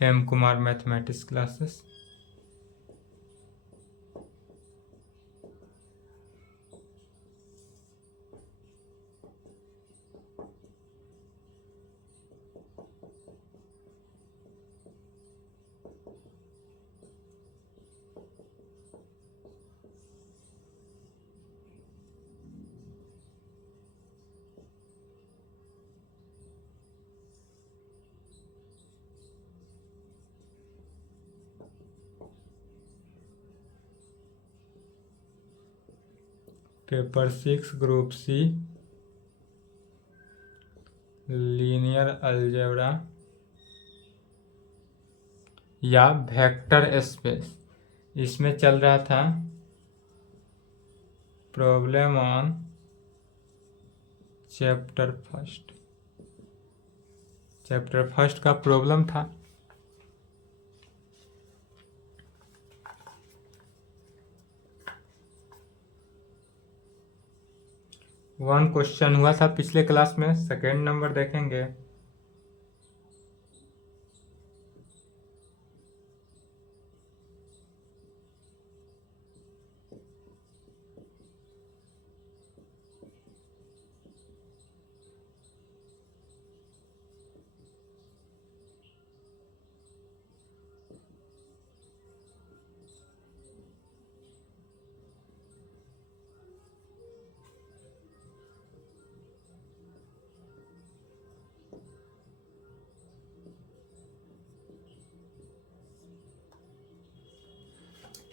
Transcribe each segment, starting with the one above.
M Kumar mathematics classes. Paper 6 group C, linear algebra या vector space, इसमें चल रहा था प्रॉब्लम ऑन चैप्टर फर्स्ट का प्रॉब्लम था। वन क्वेश्चन हुआ था पिछले क्लास में, सेकेंड नंबर देखेंगे।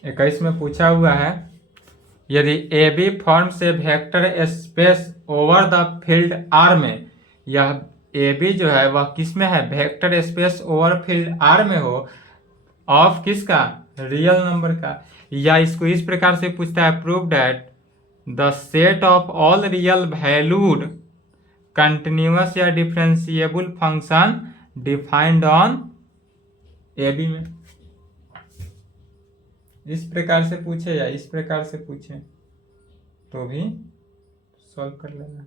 इक्कीस में पूछा हुआ है, यदि ए बी फॉर्म से vector space over the field R में, यह ए बी जो है वह किस में है, vector space over field R में हो, ऑफ किसका, रियल नंबर का। या इसको इस प्रकार से पूछता है, prove that the set of all real valued continuous या differentiable function defined on A B में। इस प्रकार से पूछे या इस प्रकार से पूछे तो भी सॉल्व कर लेना।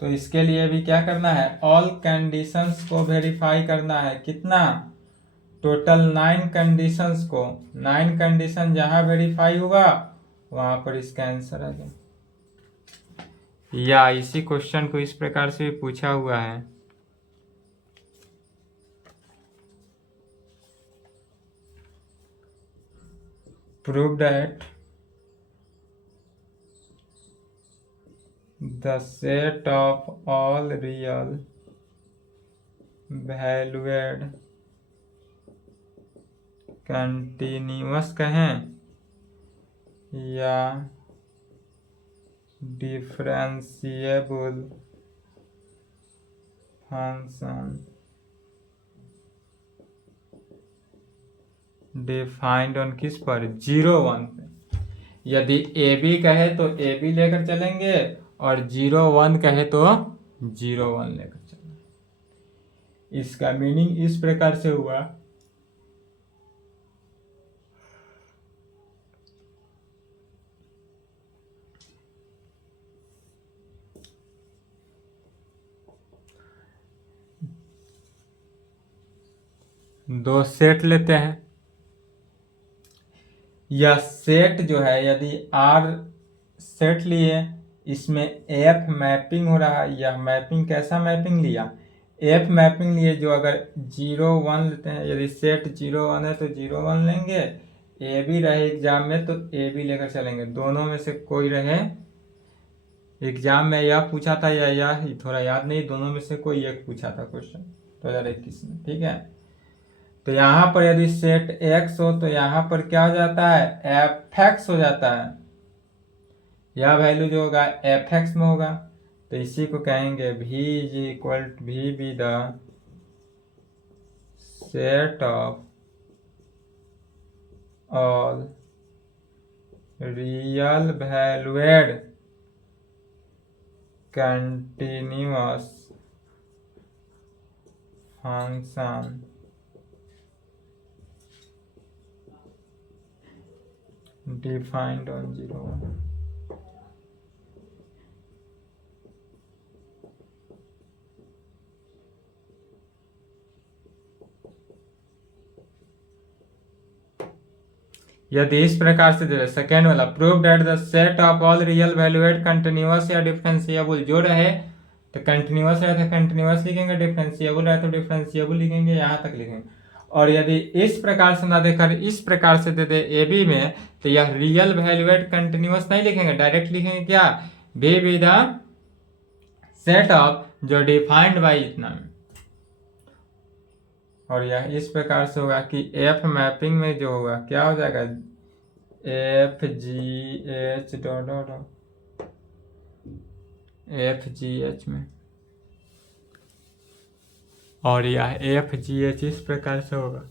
तो इसके लिए भी क्या करना है, ऑल कंडीशंस को वेरीफाई करना है। कितना, टोटल 9 कंडीशंस को, 9 कंडीशन जहां वेरीफाई हुआ वहां पर इसका आंसर आ गया। या इसी क्वेश्चन को इस प्रकार से भी पूछा हुआ है, prove that the set of all real valued continuous कहें या डिफरेंशिएबल फंक्शन डिफाइंड ऑन किस पर, 0 1 पे। यदि ए बी कहे तो ए बी लेकर चलेंगे और 0 1 कहे तो 0 1 लेकर चलेंगे। इसका मीनिंग इस प्रकार से हुआ, दो सेट लेते हैं। यह सेट जो है, यदि आर सेट लिए, इसमें एफ मैपिंग हो रहा है। यह मैपिंग कैसा मैपिंग लिया, एफ मैपिंग लिए, जो अगर 0 1 लेते हैं, यदि सेट 0 1 है तो 0 1 लेंगे। ए बी रहे एग्जाम में तो ए बी लेकर चलेंगे, दोनों में से कोई रहे। एग्जाम में यह पूछा था या यह, थोड़ा याद नहीं, दोनों में से कोई एक पूछा था क्वेश्चन 2021 में, ठीक है। तो यहाँ पर यदि सेट एक्स हो तो यहाँ पर क्या हो जाता है, एफ एक्स हो जाता है। यह वैल्यू जो होगा एफ एक्स में होगा। तो इसी को कहेंगे V is equal to V B the set of all real valued continuous function defined on 0 1। यदि इस प्रकार से दे सेकेंड वाला prove that the set of all real valued continuous या डिफरेंशिएबल जो रहे तो कंटिन्यूअस रहे तो कंटिन्यूअस लिखेंगे, डिफरेंशिएबल रहे तो डिफरेंशिएबल लिखेंगे, यहाँ तक लिखेंगे। और यदि इस प्रकार से ना देकर इस प्रकार से दे दे ए बी में तो यह रियल वैल्यूएट कंटिन्यूअस नहीं लिखेंगे, डायरेक्ट लिखेंगे क्या be with the set of जो डिफाइंड बाई इतना में। और यह इस प्रकार से होगा कि एफ मैपिंग में जो होगा क्या हो जाएगा F G H dot dot F G H में, और यह एफ जी एच इस प्रकार से होगा।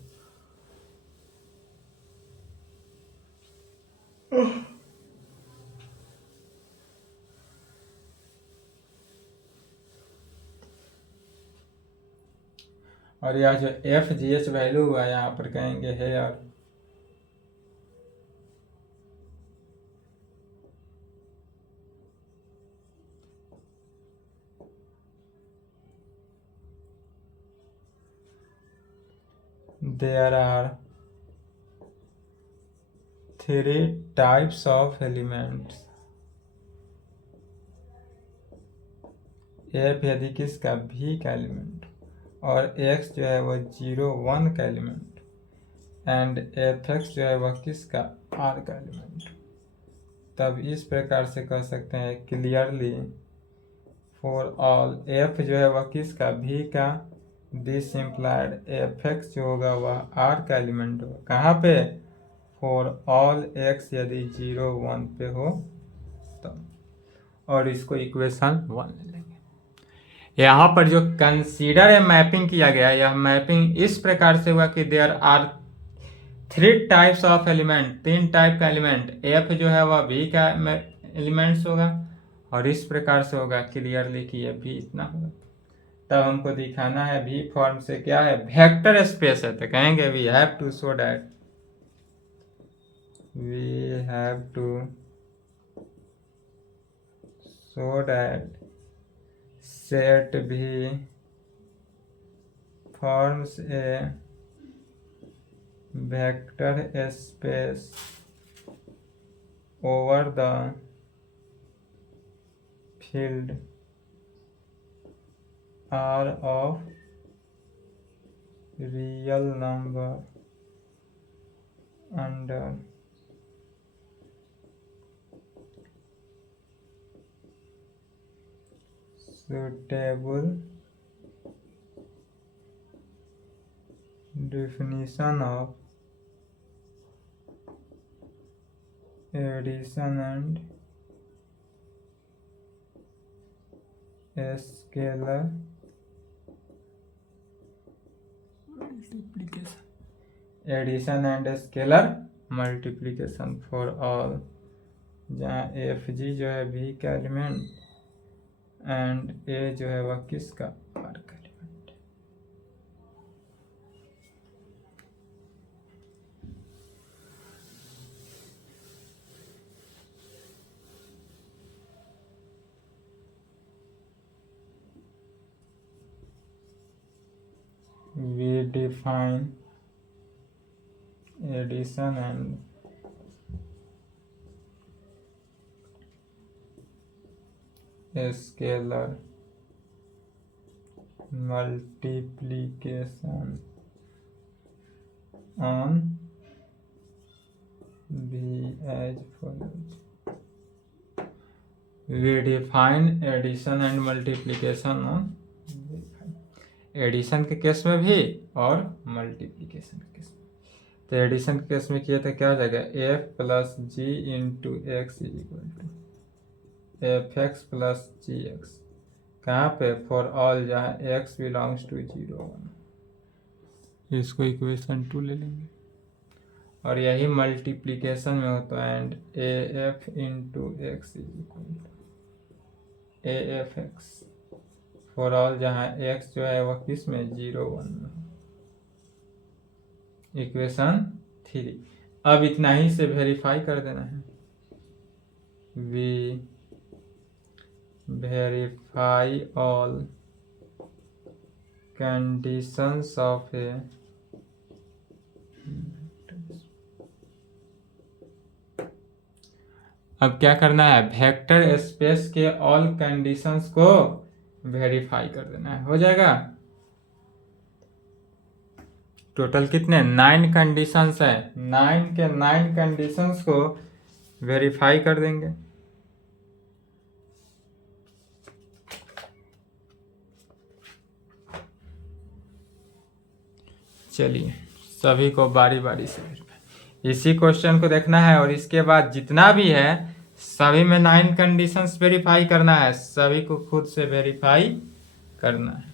और यह जो एफ जी एच वैल्यू हुआ यहाँ पर कहेंगे है और there are 3 types of elements। F यदि किसका भी का एलिमेंट और एक्स जो है वह 0 1 का एलिमेंट एंड एफ एक्स जो है वह किसका आर का एलिमेंट, तब इस प्रकार से कह सकते हैं क्लियरली फॉर ऑल एफ जो है वह किसका भी का, दिस इम्प्लाइड एफ एक्स जो होगा वह आर का एलिमेंट होगा। कहाँ पे फॉर ऑल एक्स यदि 0 1 पे हो तब, और इसको इक्वेशन 1 ले लेंगे। यहाँ पर जो कंसीडर है मैपिंग किया गया, यह मैपिंग इस प्रकार से हुआ कि there are 3 types of element, 3 type का एलिमेंट, एफ जो है वह भी का एलिमेंट्स होगा और इस प्रकार से होगा क्लियरली कि यह भी इतना होगा। तब हमको दिखाना है भी फॉर्म से क्या है वेक्टर स्पेस है, तो कहेंगे we have to show that set भी forms a vector space over the field R of real number under suitable definition of addition and scalar addition and scalar multiplication for all, जहाँ F G जो है भी का element and ए जो है वह किसका आर का element. We define addition and scalar multiplication on V as follows। We define addition and multiplication on addition के केस में भी और मल्टीप्लिकेशन के केस में। तो एडिशन के केस में किया था क्या हो जाएगा F plus ji into x is equal to F x plus ji x, कहाँ पे फॉर ऑल जहाँ एक्स बिलोंग्स टू 0 1, इसको इक्वेशन 2 ले लेंगे। और यही मल्टीप्लिकेशन में होता है and A F into x is equal to A F X for all जहाँ x जो है वह किस में 0 1 में, इक्वेशन 3। अब इतना ही से वेरीफाई कर देना है, we verify all conditions of A अब क्या करना है, वेक्टर स्पेस के ऑल कंडीशंस को वेरीफाई कर देना है, हो जाएगा। टोटल कितने 9 कंडीशंस है, 9 के 9 कंडीशंस को वेरीफाई कर देंगे। चलिए सभी को बारी बारी से इसी क्वेश्चन को देखना है और इसके बाद जितना भी है सभी में 9 कंडीशंस वेरीफाई करना है, सभी को खुद से वेरीफाई करना है।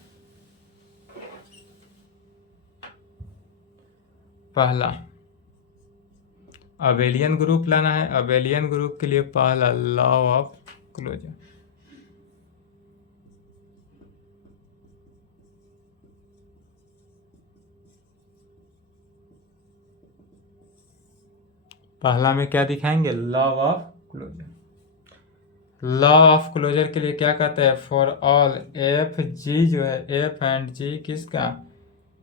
पहला अबेलियन ग्रुप लाना है। अबेलियन ग्रुप के लिए पहला लॉ ऑफ क्लोजर। पहला में क्या दिखाएंगे, law of closure. Law of closure के लिए क्या कहते हैं, फॉर ऑल एफ जी जो है, एफ एंड जी किसका,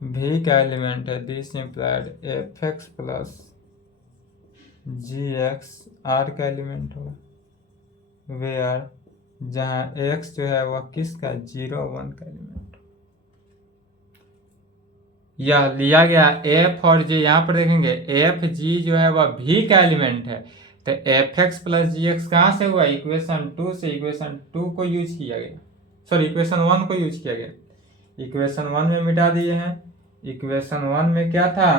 भी का एलिमेंट है, this implied F x plus ji X R का एलिमेंट होगा, वे आर जहाँ एक्स जो है वह किसका 0 1 का एलिमेंट। यह लिया गया एफ और जी, यहाँ पर देखेंगे एफ जी जो है वह भी का एलिमेंट है, तो एफ एक्स प्लस जी एक्स कहाँ से हुआ, इक्वेशन 2 से। इक्वेशन 2 को यूज किया गया, सॉरी इक्वेशन 1 को यूज किया गया। इक्वेशन 1 में मिटा दिए हैं। इक्वेशन 1 में क्या था,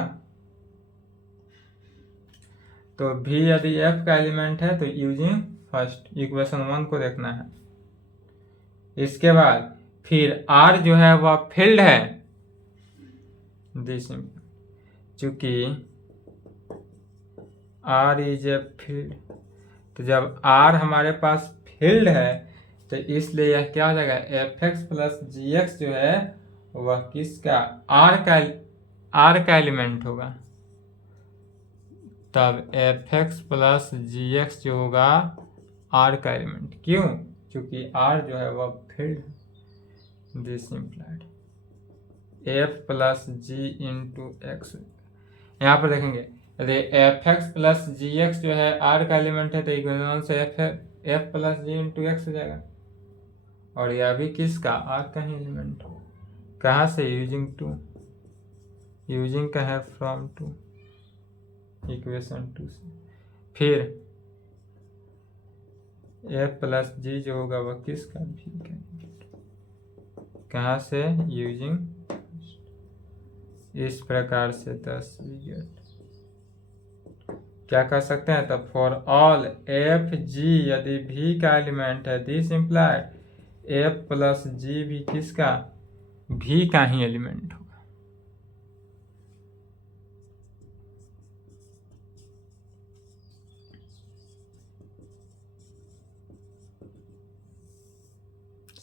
तो भी यदि एफ का एलिमेंट है तो यूजिंग फर्स्ट इक्वेशन 1 को देखना है। इसके बाद फिर आर जो है वह फील्ड है, दिस चूंकि आर इज ए फील्ड, तो जब आर हमारे पास फील्ड है तो इसलिए यह क्या हो जाएगा, एफ एक्स प्लस जी एक्स जो है वह किसका, आर का एलिमेंट होगा। तब एफ एक्स प्लस जी एक्स जो होगा आर का एलिमेंट, क्यों, क्योंकि आर जो है वह field, this implied F plus ji into X. यहाँ पर देखेंगे यदि एफ एक्स प्लस जी एक्स जो है आर का एलिमेंट है तो इक्वेशन से एफ प्लस जी इंटू एक्स हो जाएगा, और यह भी किसका, आर का ही एलिमेंट हो। कहाँ से, यूजिंग टू, यूजिंग का है फ्रॉम टू, इक्वेशन 2 से। फिर एफ प्लस जी जो होगा वह किसका, भी का एलिमेंट। कहाँ से, यूजिंग, इस प्रकार से 10 विगेट क्या कर सकते हैं, तब फॉर ऑल एफ जी यदि भी का एलिमेंट है, this implied F plus G भी किसका, भी का ही एलिमेंट होगा।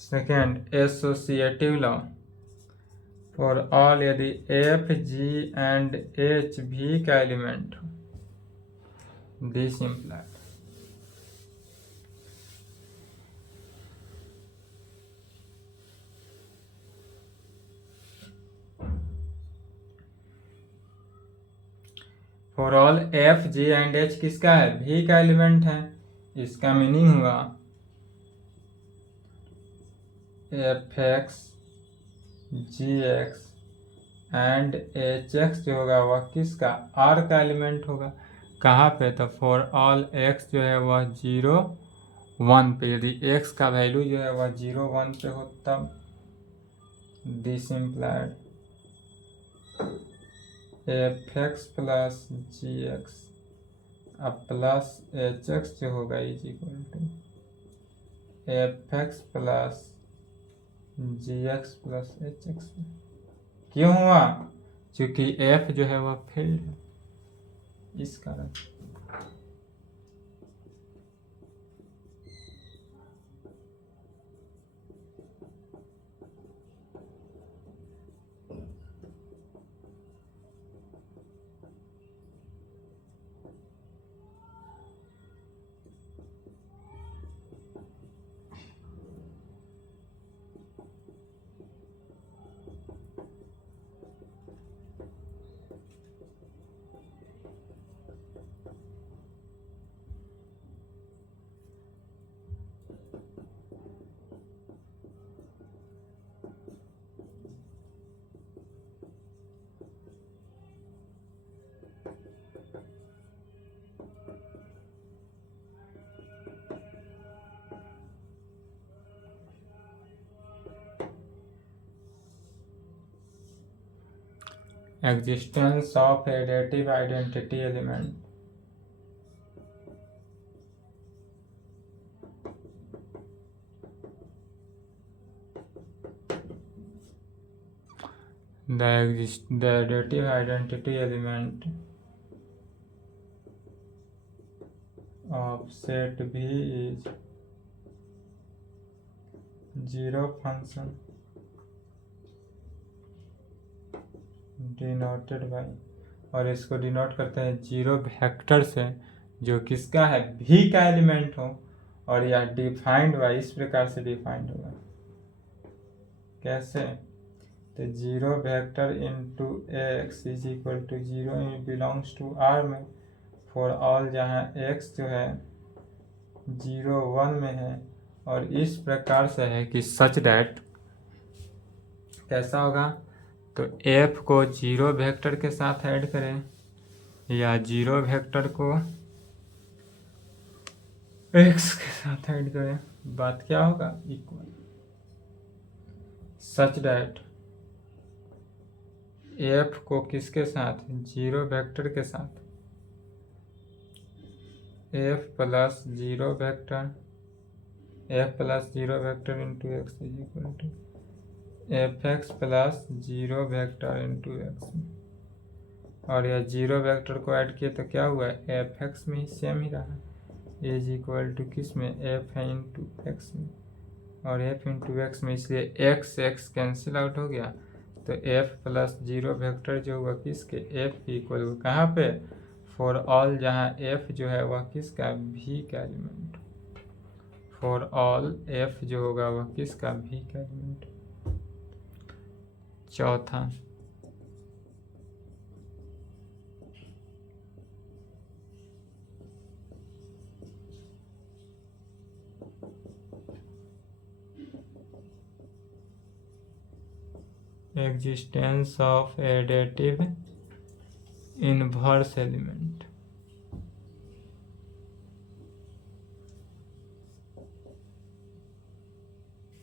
Second associative law, for all यदि एफ जी एंड एच भी का एलिमेंट हो, this implied for all F G and H किसका है, भी का एलिमेंट है। इसका मीनिंग हुआ F X G X and H x जो होगा वह किसका, आर का एलिमेंट होगा। कहाँ पे, तो फॉर ऑल एक्स जो है वह 0 1 पे, यदि एक्स का वैल्यू जो है वह 0 1 पे हो तब, this implied F x plus ji x अब प्लस एच एक्स जो होगा is equal to F x plus ji x plus h x. क्यों हुआ, क्योंकि एफ जो है वह फील्ड है, इस कारण। existence of additive identity element. The additive identity element of set V is zero function denoted by, और इसको डिनोट करते हैं जीरो वेक्टर से जो किसका है, भी का एलिमेंट हो, और यह डिफाइंड बाई, इस प्रकार से डिफाइंड होगा। कैसे, तो zero vector into x is equal to zero belongs to R में फॉर ऑल जहाँ एक्स जो है 0 1 में है, और इस प्रकार से है कि सच डैट कैसा होगा, तो f को जीरो वेक्टर के साथ ऐड करें या जीरो वेक्टर को x के साथ ऐड करें, बात क्या होगा, इक्वल, सच डैट f को किसके साथ, जीरो वेक्टर के साथ, f plus zero vector into x is equal to F x plus zero vector into x, और यह जीरो वेक्टर को ऐड किए तो क्या हुआ, एफ एक्स में ही सेम ही रहा, इज इक्वल टू किस में, एफ है इंटू एक्स में, और एफ इंटू एक्स में, इसलिए एक्स एक्स कैंसिल आउट हो गया, तो एफ प्लस जीरो वेक्टर जो हुआ किसके, एफ की इक्वल हुआ कहाँ पे, फॉर ऑल जहाँ एफ जो है वह किसका, भी का एलिमेंट, फॉर ऑल एफ जो होगा वह किसका, भी का एलिमेंट। चौथा, existence of additive inverse element.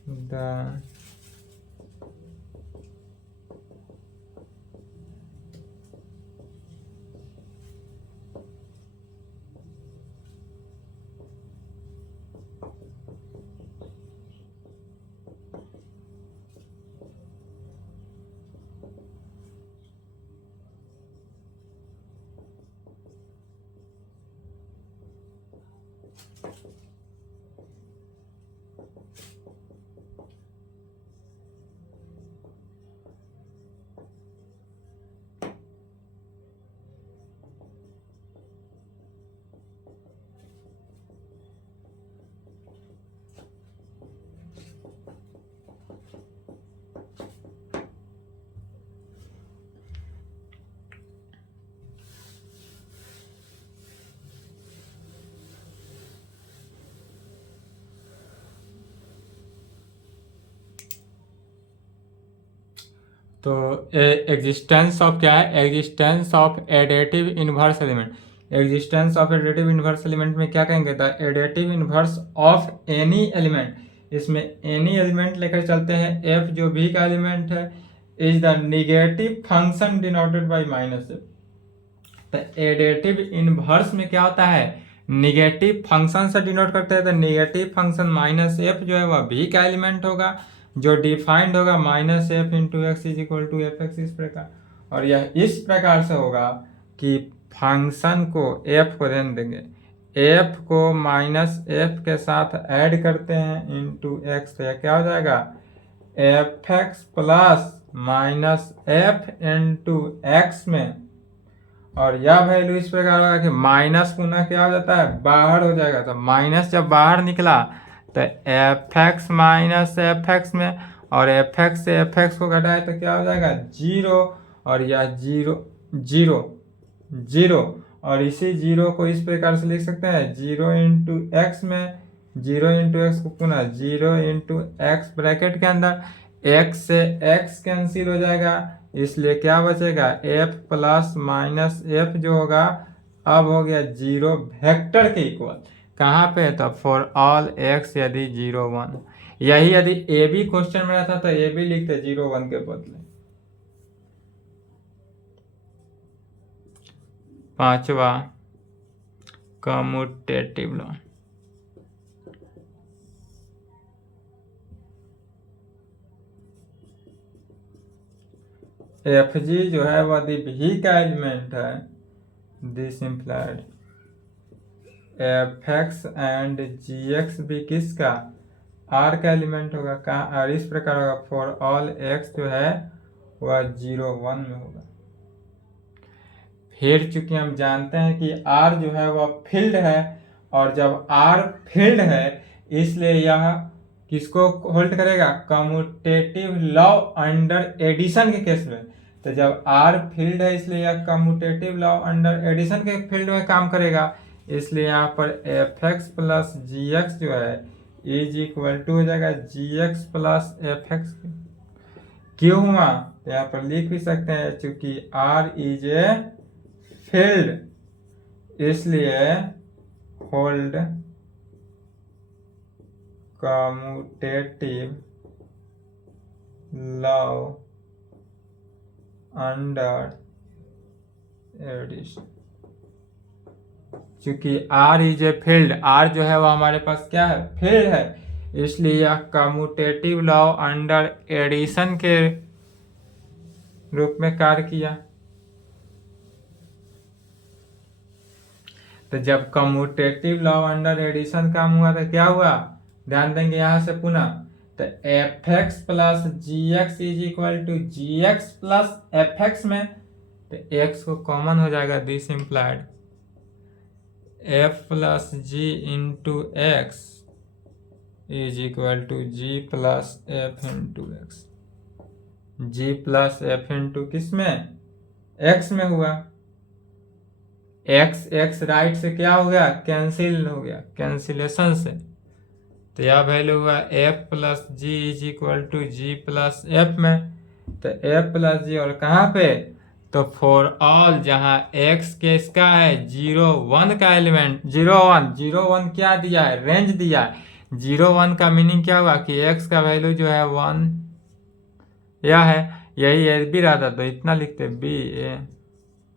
The तो एग्जिस्टेंस ऑफ क्या है, existence of additive inverse element. Existence of additive inverse element में क्या कहेंगे, the additive inverse of any element, इसमें एनी एलिमेंट लेकर चलते हैं, एफ जो भी का एलिमेंट है is the negative function denoted by minus F. तो एडिटिव इनवर्स में क्या होता है, निगेटिव फंक्शन से डिनोट करते हैं, तो निगेटिव फंक्शन माइनस एफ जो है वह भी का एलिमेंट होगा, जो डिफाइंड होगा minus f into x is equal to F x, इस प्रकार। और यह इस प्रकार से होगा कि फंक्शन को एफ को रहने देंगे, एफ को माइनस एफ के साथ ऐड करते हैं इंटू एक्स, तो यह क्या हो जाएगा, F x plus minus f into X में, और यह वैल्यू इस प्रकार होगा कि माइनस पुनः क्या हो जाता है, बाहर हो जाएगा, तो माइनस जब बाहर निकला तो f x minus F x में, और एफ एक्स से एफ एक्स को घटाए तो क्या हो जाएगा, जीरो, और यह जीरो जीरो जीरो, और इसी जीरो को इस प्रकार से लिख सकते हैं, जीरो इंटू एक्स में, जीरो इंटू एक्स को पुनः जीरो इंटू एक्स ब्रैकेट के अंदर, एक्स से एक्स कैंसिल हो जाएगा, इसलिए क्या बचेगा, एफ प्लस माइनस एफ जो होगा अब हो गया जीरो वेक्टर के इक्वल, कहाँ पे, तो फॉर ऑल एक्स यदि 0 1, यही यदि ए बी क्वेश्चन में रहता तो ए बी लिखते 0 1 के बदले। पांचवा कम्यूटेटिव लॉ। एफ जी जो है वह भी का एलिमेंट है, this implied f x and g x भी किसका, आर का एलिमेंट होगा। कहाँ, और इस प्रकार होगा फॉर ऑल एक्स जो है वह 0 1 में होगा। फिर चूंकि हम जानते हैं कि आर जो है वह फील्ड है, और जब आर फील्ड है इसलिए यह किसको होल्ड करेगा, कम्यूटेटिव लॉ अंडर एडिशन के केस में। तो जब आर फील्ड है इसलिए यह कम्यूटेटिव लॉ अंडर एडिशन के फील्ड में काम करेगा। इसलिए यहाँ पर एफ एक्स प्लस जी एक्स जो है इज इक्वल टू हो जाएगा जी एक्स प्लस एफ एक्स। क्यों हुआ, तो यहाँ पर लिख भी सकते हैं चूंकि आर इज ए फील्ड इसलिए hold commutative law under addition. चूंकि R is a field, R जो है वह हमारे पास क्या है, फील्ड है, इसलिए यह कम्यूटेटिव लॉ अंडर एडिशन के रूप में कार्य किया। तो जब कम्यूटेटिव लॉ अंडर एडिशन काम हुआ तो क्या हुआ, ध्यान देंगे यहां से पुनः, तो f x plus ji x is equal to g x plus f x में, तो एक्स को कॉमन हो जाएगा, this implied f plus ji into x is equal to g plus f into x. G plus f into किस में, x में हुआ। X x right से क्या हो गया, कैंसिल हो गया, कैंसिलेशन से। तो यह वैल्यू हुआ f plus g is equal to g plus f में। तो एफ प्लस जी और कहाँ पे, तो फॉर ऑल जहाँ एक्स के इसका है 0 1 का एलिमेंट, 0 1 क्या दिया है, रेंज दिया है। 0 1 का मीनिंग क्या हुआ कि एक्स का वैल्यू जो है 1 यह है, यही ए भी रहता तो इतना लिखते बी ए,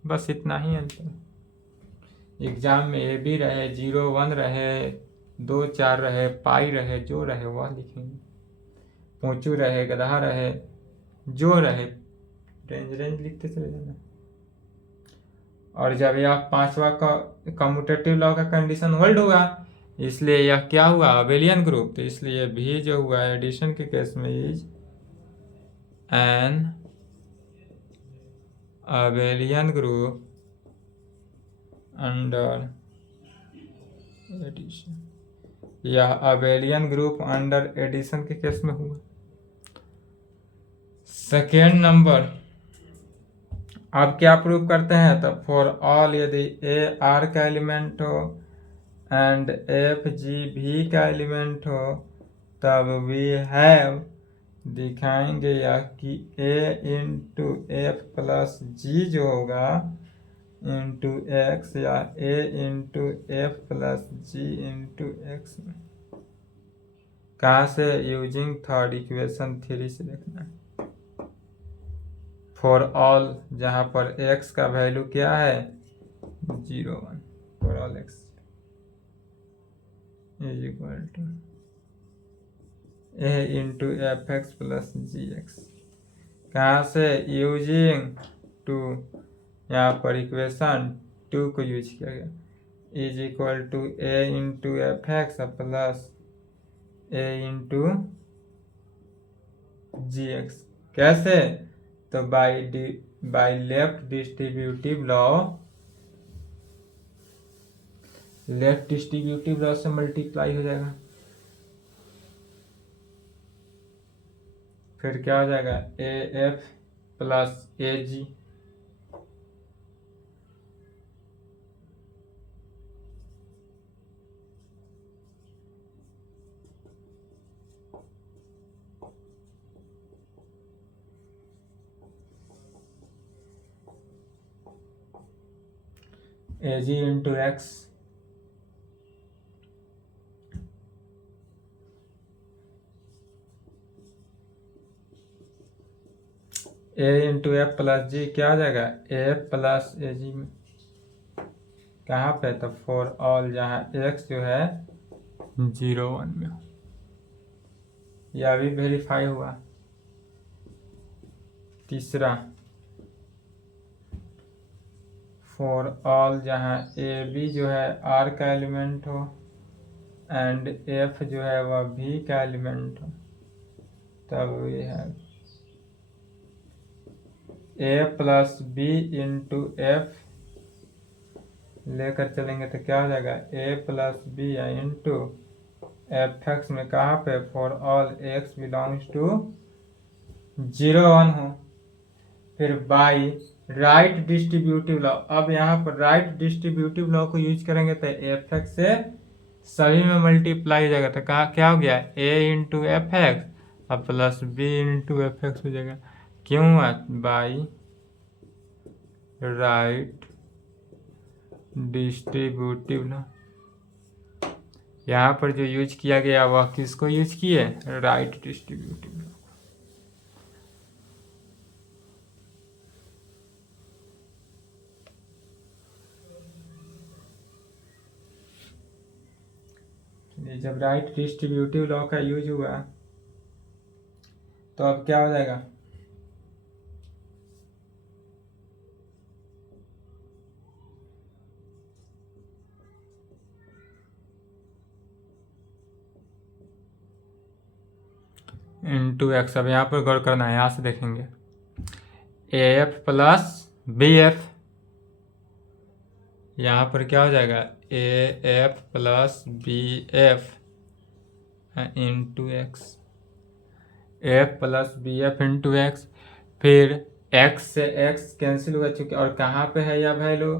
बस इतना ही अंतर। एग्जाम में ए भी रहे, 0 1 रहे, 2 4 रहे, पाई रहे, जो रहे वह लिखेंगे, पोंचू रहे, गधा रहे, जो रहे रेंज लिखते चले जाना। और जब यह पांचवा का कम्यूटेटिव लॉ का कंडीशन होल्ड हुआ इसलिए यह क्या हुआ, अबेलियन ग्रुप। तो इसलिए भी जो हुआ एडिशन के केस में is an abelian group under addition. यह अबेलियन ग्रुप अंडर एडिशन के केस में हुआ। सेकेंड नंबर, अब क्या प्रूव करते हैं, तो फॉर ऑल यदि ए आर का एलिमेंट हो एंड एफ जी भी का एलिमेंट हो तब वी हैव, दिखाएंगे यह कि ए इंटू एफ प्लस जी जो होगा इंटू एक्स या ए इंटू एफ प्लस जी इंटू एक्स में। कहाँ से, यूजिंग थर्ड इक्वेशन 3 से देखना है। फॉर ऑल जहाँ पर x का वैल्यू क्या है 0 1, for all x is equal to A into F x plus ji x. कहाँ से, यूजिंग टू, यहाँ पर इक्वेशन 2 को यूज किया गया, is equal to A into F x plus A into G X. कैसे, तो by left distributive law, left distributive law से मल्टीप्लाई हो जाएगा। फिर क्या हो जाएगा, A F plus A G, A G into X, A into F plus G क्या आ जाएगा, एफ प्लस ए जी में। कहाँ पे, तो फॉर ऑल जहाँ x जो है 0 1 में हो। यह अभी वेरीफाई हुआ। तीसरा, फॉर ऑल जहाँ ए बी जो है r का एलिमेंट हो एंड f जो है वह v का एलिमेंट हो, तब ये है a plus b into f लेकर चलेंगे तो क्या हो जाएगा, a plus b into F x में कहाँ पे, for all x belongs to 0 1 हो। फिर बाई राइट डिस्ट्रीब्यूटिव लॉ, अब यहाँ पर राइट डिस्ट्रीब्यूटिव लॉ को यूज करेंगे तो एफ एक्स से सभी में मल्टीप्लाई हो जाएगा, तो कहाँ क्या हो गया, a इंटू एफ एक्स अब plus b into F x हो जाएगा। क्यों हुआ, बाई राइट डिस्ट्रीब्यूटिव लॉ। यहाँ पर जो यूज किया गया वह किसको यूज किए, राइट डिस्ट्रीब्यूटिव लॉ। जब राइट डिस्ट्रीब्यूटिव लॉ का यूज हुआ तो अब क्या हो जाएगा, इंटू एक्स। अब यहाँ पर गौर करना है, यहाँ से देखेंगे a F plus B f, यहाँ पर क्या हो जाएगा, A F plus B F into x, f plus B F into x. फिर एक्स से एक्स कैंसिल हुआ चुके, और कहाँ पे है यह वैल्यू,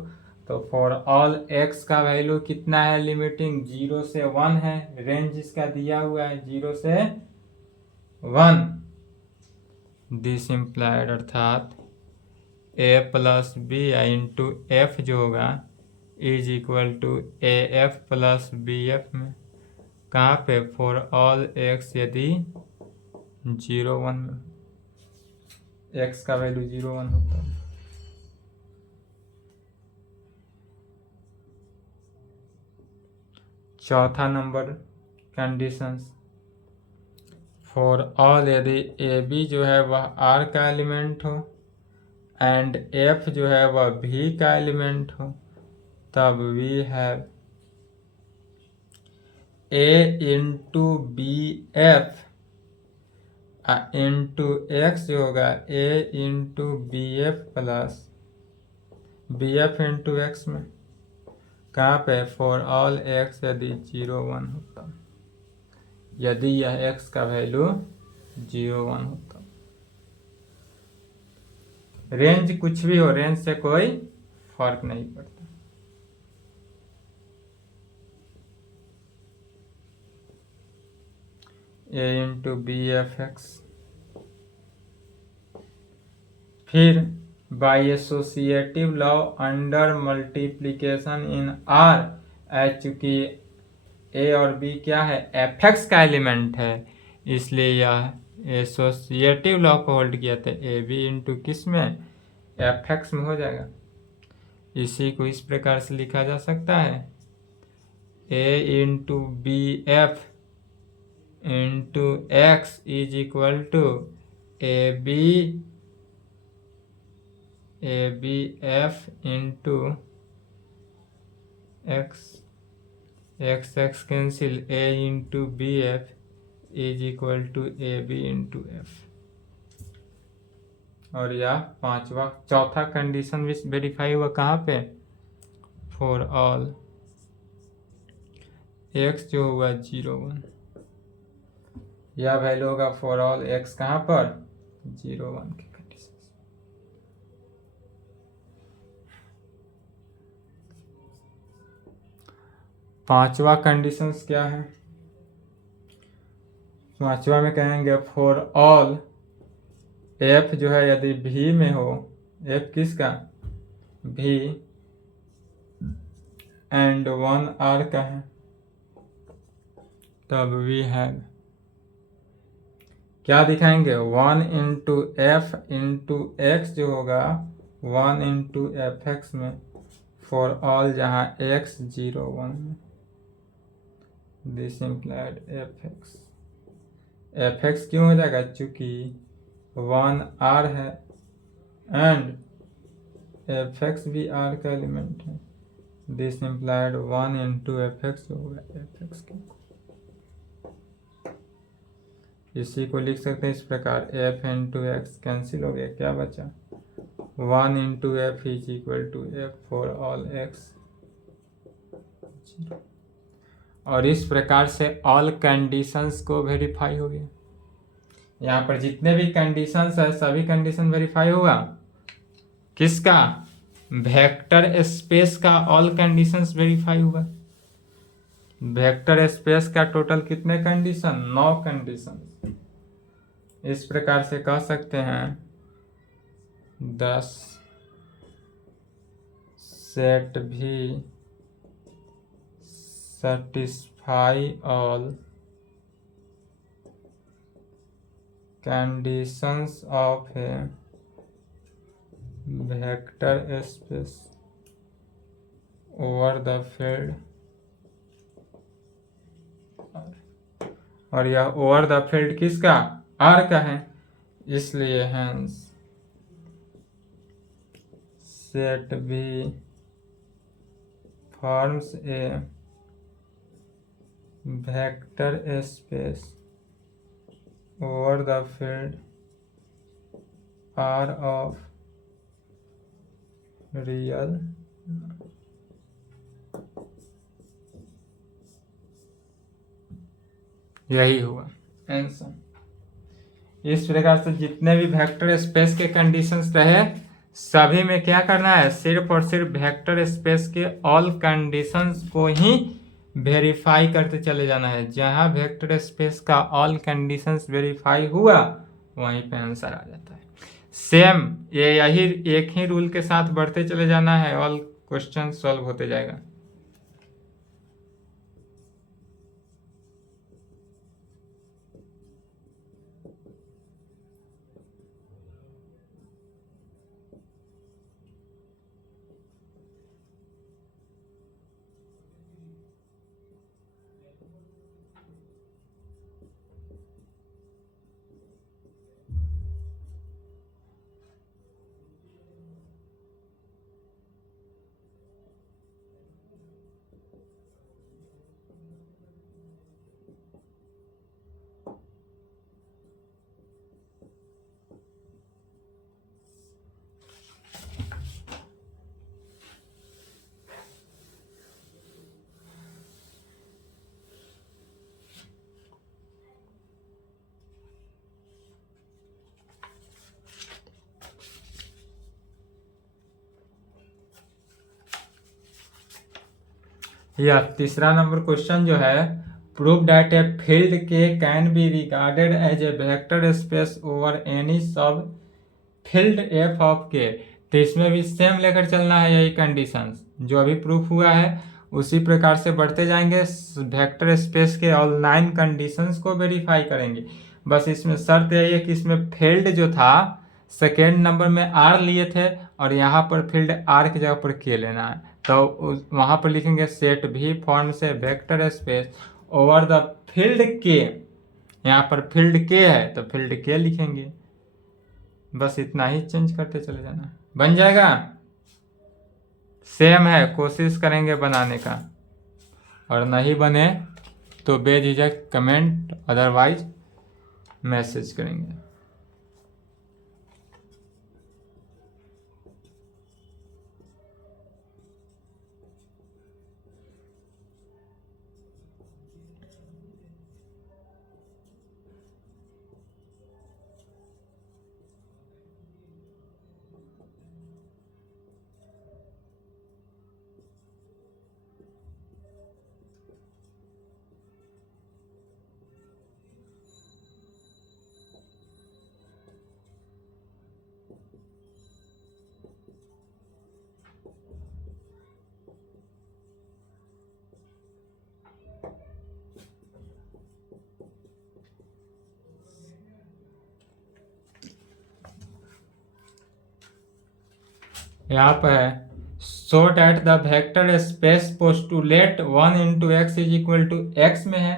तो फॉर ऑल एक्स का वैल्यू कितना है, लिमिटिंग 0 से 1 है, रेंज इसका दिया हुआ है 0 से 1। दिस इम्प्लाइड अर्थात a plus b into f जो होगा is equal to A F plus B f में कहाँ पे, फॉर ऑल एक्स यदि 0 1 में, एक्स का वैल्यू 0 1 होता है। चौथा नंबर कंडीशंस, फॉर ऑल यदि ए बी जो है वह आर का एलिमेंट हो एंड एफ जो है वह भी का एलिमेंट हो, तब we have A into B F into X जो होगा A into B F plus B F into X में कहाँ पे, फॉर ऑल एक्स यदि 0 1 होता, यदि यह एक्स का वैल्यू 0 1 होता। रेंज कुछ भी हो, रेंज से कोई फर्क नहीं पड़ता। ए इंटू बी एफ एक्स। फिर by associative law under multiplication in are, चूंकि ए और बी क्या है, एफ एक्स का एलिमेंट है, इसलिए यह एसोसिएटिव लॉ को होल्ड किया था, ए बी इंटू किस में, एफ एक्स में हो जाएगा। इसी को इस प्रकार से लिखा जा सकता है, A into B F into x is equal to A B F into X, X X cancel, A into B F is equal to A B into F. और यह चौथा कंडीशन भी वेरीफाई हुआ कहाँ पे, फॉर ऑल एक्स जो होगा 0 1, यह वैल्यू होगा फॉर ऑल एक्स कहाँ पर 0 1 के कंडीशन। पांचवा कंडीशंस क्या है, पांचवा में कहेंगे फॉर ऑल एफ जो है यदि भी में हो, एफ किसका, भी एंड 1 आर का है, तब वी हैव क्या दिखाएंगे, 1 इंटू एफ इंटू एक्स जो होगा 1 इंटू एफ एक्स में, फॉर ऑल जहाँ x 0 1 this implied f x क्यों हो जाएगा, चूंकि 1 r है एंड एफ एक्स भी r का एलिमेंट है। This implied 1 into F x होगा एफ एक्स के। इसी को लिख सकते हैं इस प्रकार, एफ इंटू एक्स कैंसिल हो गया, क्या बचा 1 into f is equal to f for all x. और इस प्रकार से ऑल कंडीशंस को वेरीफाई हो गया। यहाँ पर जितने भी कंडीशंस है सभी कंडीशन वेरीफाई होगा। किसका, वेक्टर स्पेस का ऑल कंडीशंस वेरीफाई होगा। वेक्टर स्पेस का टोटल कितने कंडीशन, 9 कंडीशन। इस प्रकार से कह सकते हैं 10 सेट भी satisfy all conditions of a vector space over the field, और यह ओवर द फील्ड किसका, R का है, इसलिए hence set भी forms a vector space over the field R of real यही हुआ आंसर। इस प्रकार से जितने भी वेक्टर स्पेस के कंडीशंस रहे सभी में क्या करना है, सिर्फ और सिर्फ वेक्टर स्पेस के ऑल कंडीशंस को ही वेरीफाई करते चले जाना है। जहां वेक्टर स्पेस का ऑल कंडीशंस वेरीफाई हुआ वहीं पे आंसर आ जाता है। सेम यही एक ही रूल के साथ बढ़ते चले जाना है, ऑल क्वेश्चन सॉल्व होते जाएगा। यह तीसरा नंबर क्वेश्चन जो है, prove that a field K can be regarded as a vector space over any subfield फील्ड एफ ऑफ के। तो इसमें भी सेम लेकर चलना है, यही कंडीशंस जो अभी प्रूफ हुआ है उसी प्रकार से बढ़ते जाएंगे। वेक्टर स्पेस के ऑल 9 कंडीशंस को वेरीफाई करेंगे। बस इसमें शर्त यही है कि इसमें फील्ड जो था सेकेंड नंबर में आर लिए थे और यहाँ पर फील्ड आर की जगह पर के लेना है, तो वहां पर लिखेंगे सेट भी फॉर्म से vector space over the field के। यहाँ पर फील्ड के है तो फील्ड के लिखेंगे। बस इतना ही चेंज करते चले जाना, बन जाएगा। सेम है, कोशिश करेंगे बनाने का, और नहीं बने तो बेझिझक कमेंट अदरवाइज मैसेज करेंगे। यहाँ पर है so that the vector space postulate 1 into x is equal to x में है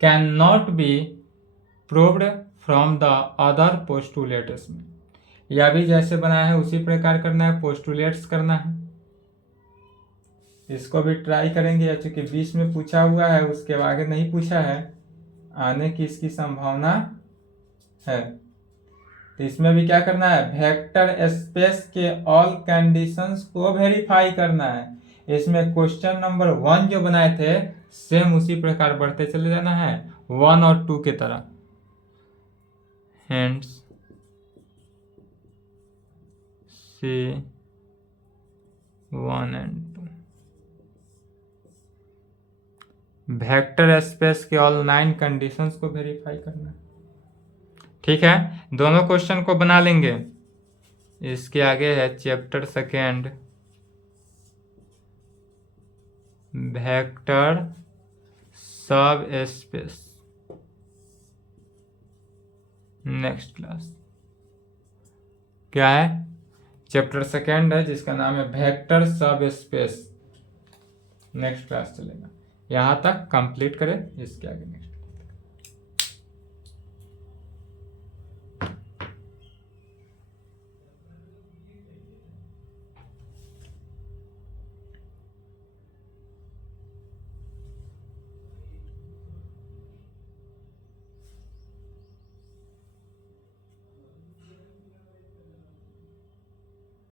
can not be proved from the other postulates में। यह भी जैसे बनाया है उसी प्रकार करना है, पोस्टुलेट्स करना है। इसको भी ट्राई करेंगे, चूंकि 20 में पूछा हुआ है, उसके आगे नहीं पूछा है, आने की इसकी संभावना है। तो इसमें भी क्या करना है, वेक्टर स्पेस के ऑल कंडीशंस को वेरीफाई करना है। इसमें क्वेश्चन नंबर 1 जो बनाए थे सेम उसी प्रकार बढ़ते चले जाना है 1 और 2 के तरह। Hence C 1 and 2 vector space के ऑल 9 कंडीशंस को वेरीफाई करना है। ठीक है, दोनों क्वेश्चन को बना लेंगे। इसके आगे है चैप्टर सेकेंड, वेक्टर सब स्पेस, नेक्स्ट क्लास। क्या है, चैप्टर सेकेंड है जिसका नाम है वेक्टर सब स्पेस। नेक्स्ट क्लास चलेगा, यहाँ तक कंप्लीट करें, इसके आगे नेक्स्ट।